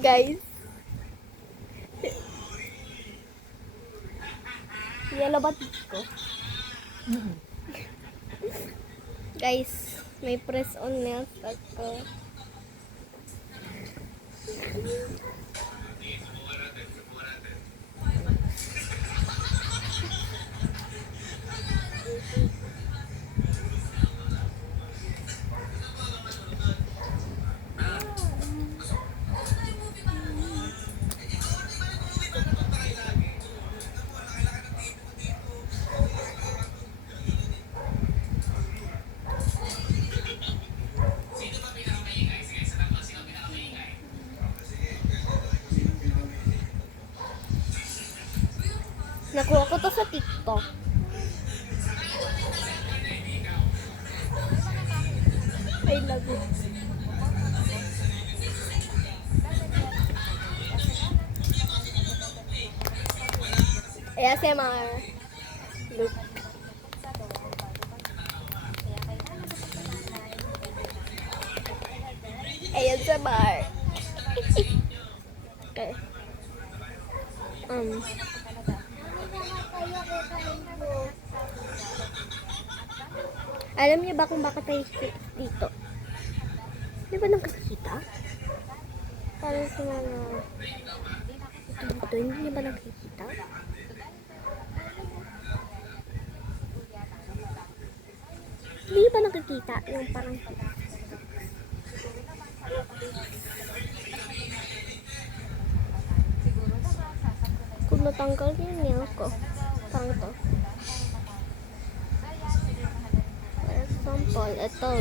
Guys. Yellow ba ko? Guys, may press on nails ako. Nakuha ko to sa TikTok. I love it. ASMR. Look. ASMR. Okay. Alam niyo ba kung bakit tayo dito? Di ba nakikita? Parang sa mga ito, hindi niyo ba nakikita? Hindi niyo ba nakikita? Yung parang kung natanggal yung nail ko, parang to. Example, ito.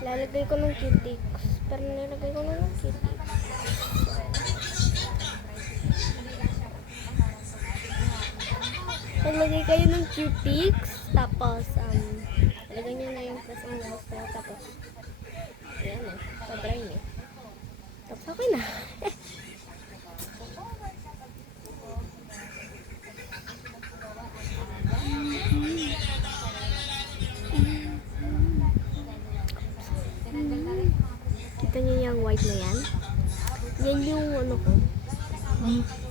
Lalagay ko ng cutics. Pero nilagay ko na ng cutics. Lalagay kayo ng cutics. Tapos, lagay nyo na yung press on nails na. Tapos, ayan na. Pa-dry nyo. Tapos, okay na. Kita niyo yung white na yan? Yan yung ano ko.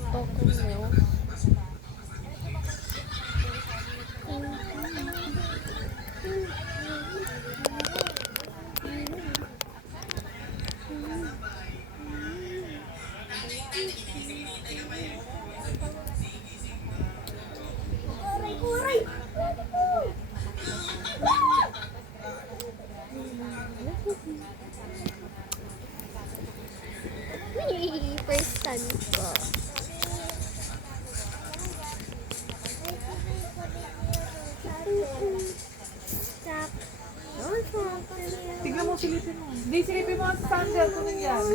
Token nails. First time ko. Stop. Tignan mo, silipin mo. Hindi, silipin mo ang sandal ko nun yan.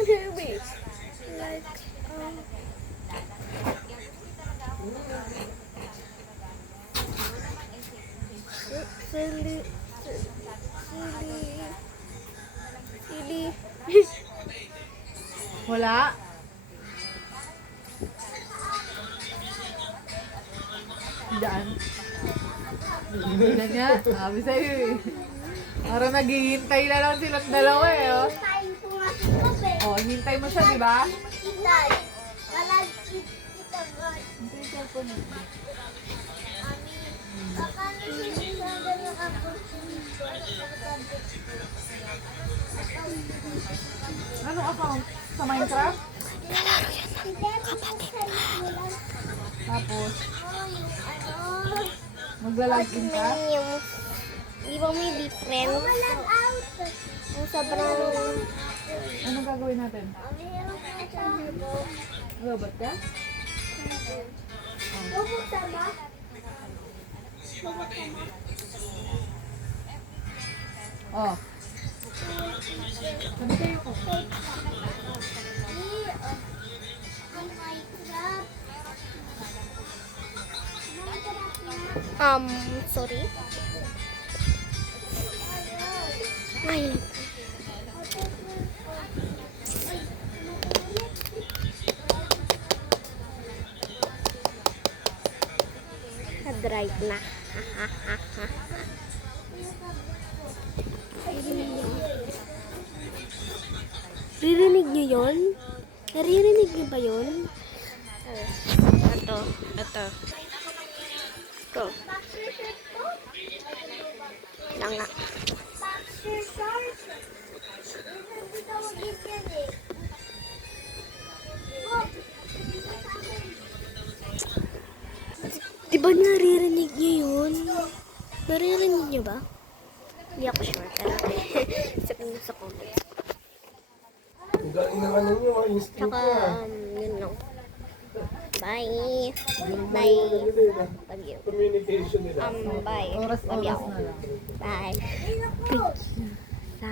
Silly. Wala. Daan. Hindi niya. Sabi sa'yo eh. Parang naghihintay na lang silang dalawa eh. Oh, oh hintay mo siya, di ba? Anong account? Sa Minecraft? Kalaro yan ng kapatid. Tapos, magla-login ka? Di ba may difference? Ang sobrang... Anong gagawin natin? Robot ka? Oh. Sabi kayo ko. Sorry. Ayun. Drive na. Ririnig niyo yun? Naririnig niyo ba yun? Ito. Ito. Ito. Langa. Diba naririnig niyo yun? Naririnig niyo ba? Hindi ako sure. Pero sabihin mo sa comments. Ang galing ng ano nyo, mga instinct Tsaka, nyo ah. yun lang. Bye. Yung Bye. ano din ah, Love you. communication nila. Bye. Oras Love you. na lang. Bye. Thank you sa